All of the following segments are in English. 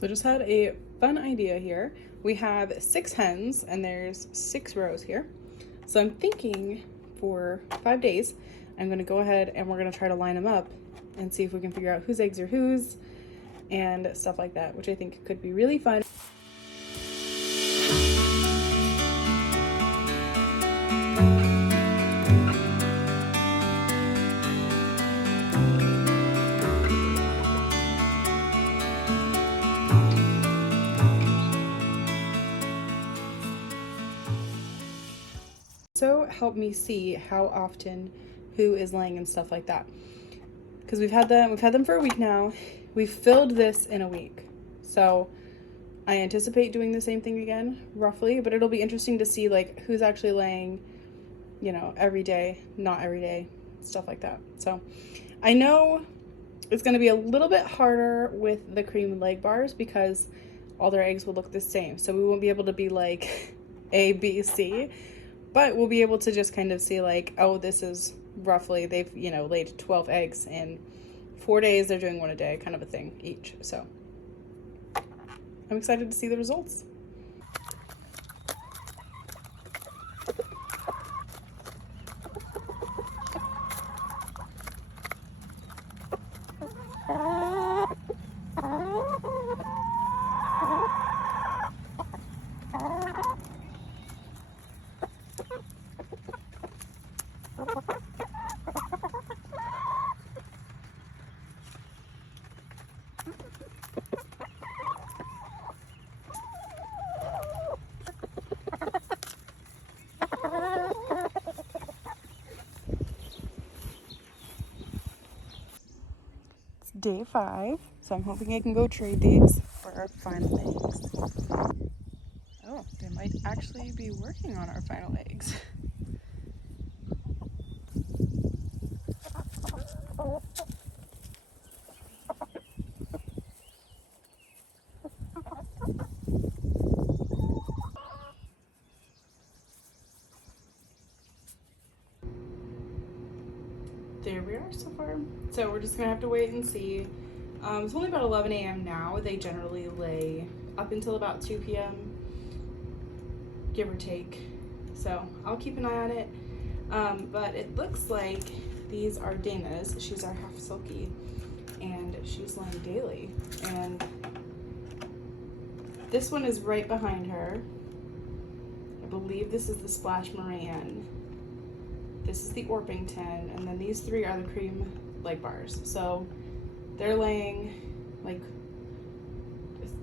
So I just had a fun idea here. We have 6 hens and there's 6 rows here. So I'm thinking for 5 days, I'm gonna go ahead and we're gonna try to line them up and see if we can figure out whose eggs are whose and stuff like that, which I think could be really fun. So help me see how often who is laying and stuff like that, because we've had them for a week now. We've filled this in a week, so I anticipate doing the same thing again roughly, but it'll be interesting to see like who's actually laying, you know, every day, not every day, stuff like that. So I know it's going to be a little bit harder with the cream leg bars because all their eggs will look the same, so we won't be able to be like A, B, C. But we'll be able to just kind of see like, oh, this is roughly, they've, you know, laid 12 eggs in 4 days. They're doing one a day, kind of a thing each. So I'm excited to see the results. It's day 5, so I'm hoping I can go trade these for our final eggs. Oh, they might actually be working on our final eggs. There we are so far. So we're just gonna have to wait and see. It's only about 11 a.m. now. They generally lay up until about 2 p.m. give or take. So I'll keep an eye on it. But it looks like these are Dana's. She's our half silky and she's laying daily. And this one is right behind her. I believe this is the Splash Moran. This is the Orpington, and then these 3 are the cream leg bars. So they're laying like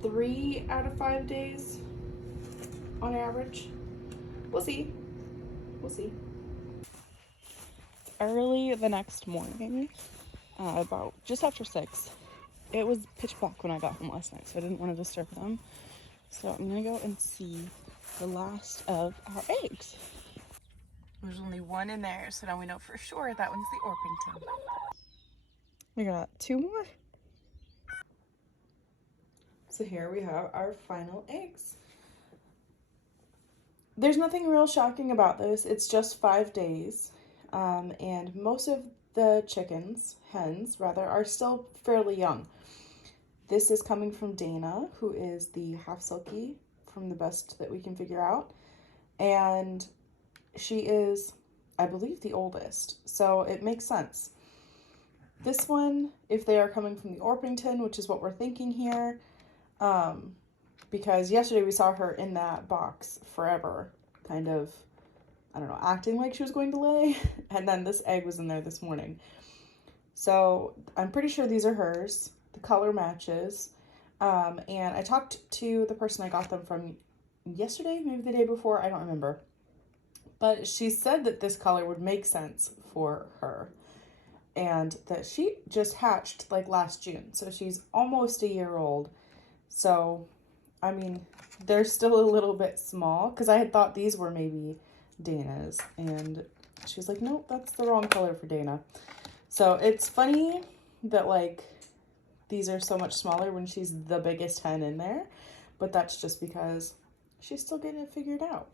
3 out of 5 days on average. We'll see. We'll see. It's early the next morning, about just after 6. It was pitch black when I got home last night, so I didn't want to disturb them. So I'm gonna go and see the last of our eggs. There's only one in there, so now we know for sure that one's the Orpington. We got 2 more. So here we have our final eggs. There's nothing real shocking about this. It's just 5 days, and most of the hens rather, are still fairly young. This is coming from Dana, who is the half silky from the best that we can figure out, and she is, I believe, the oldest, so it makes sense. This one, if they are coming from the Orpington, which is what we're thinking here, because yesterday we saw her in that box forever, kind of, I don't know, acting like she was going to lay, and then this egg was in there this morning. So I'm pretty sure these are hers. The color matches, and I talked to the person I got them from yesterday, maybe the day before, I don't remember. But she said that this color would make sense for her and that she just hatched like last June. So she's almost a year old. So, I mean, they're still a little bit small because I had thought these were maybe Dana's. And she was like, nope, that's the wrong color for Dana. So it's funny that like these are so much smaller when she's the biggest hen in there. But that's just because she's still getting it figured out.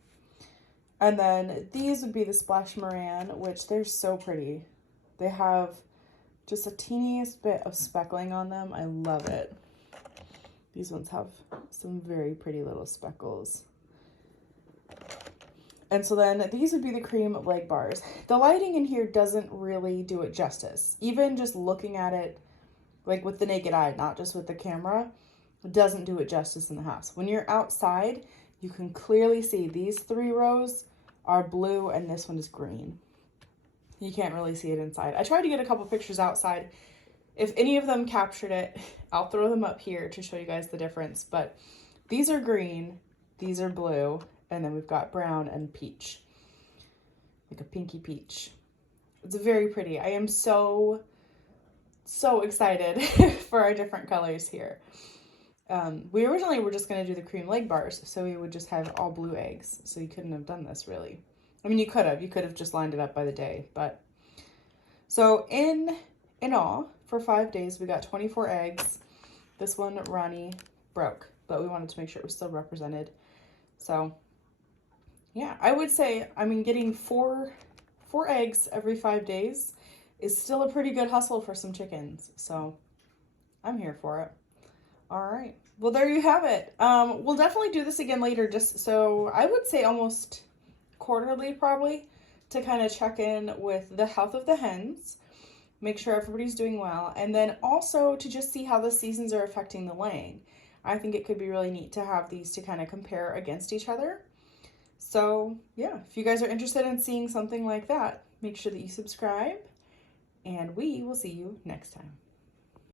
And then these would be the Splash Moran, which they're so pretty. They have just a teeniest bit of speckling on them. I love it. These ones have some very pretty little speckles. And so then these would be the cream leg bars. The lighting in here doesn't really do it justice. Even just looking at it like with the naked eye, not just with the camera, doesn't do it justice in the house. When you're outside, you can clearly see these 3 rows are blue and this one is green. You can't really see it inside. I tried to get a couple pictures outside. If any of them captured it, I'll throw them up here to show you guys the difference. But these are green, these are blue, and then we've got brown and peach, like a pinky peach. It's very pretty. I am so excited for our different colors here. We originally were just going to do the cream leg bars, so we would just have all blue eggs. So you couldn't have done this really. I mean, you could have just lined it up by the day, but so in all for 5 days, we got 24 eggs. This one, Ronnie, broke, but we wanted to make sure it was still represented. So yeah, I would say, I mean, getting four eggs every 5 days is still a pretty good hustle for some chickens. So I'm here for it. All right. Well, there you have it. We'll definitely do this again later, just so I would say almost quarterly probably, to kind of check in with the health of the hens, make sure everybody's doing well, and then also to just see how the seasons are affecting the laying. I think it could be really neat to have these to kind of compare against each other. So yeah, if you guys are interested in seeing something like that, make sure that you subscribe, and we will see you next time.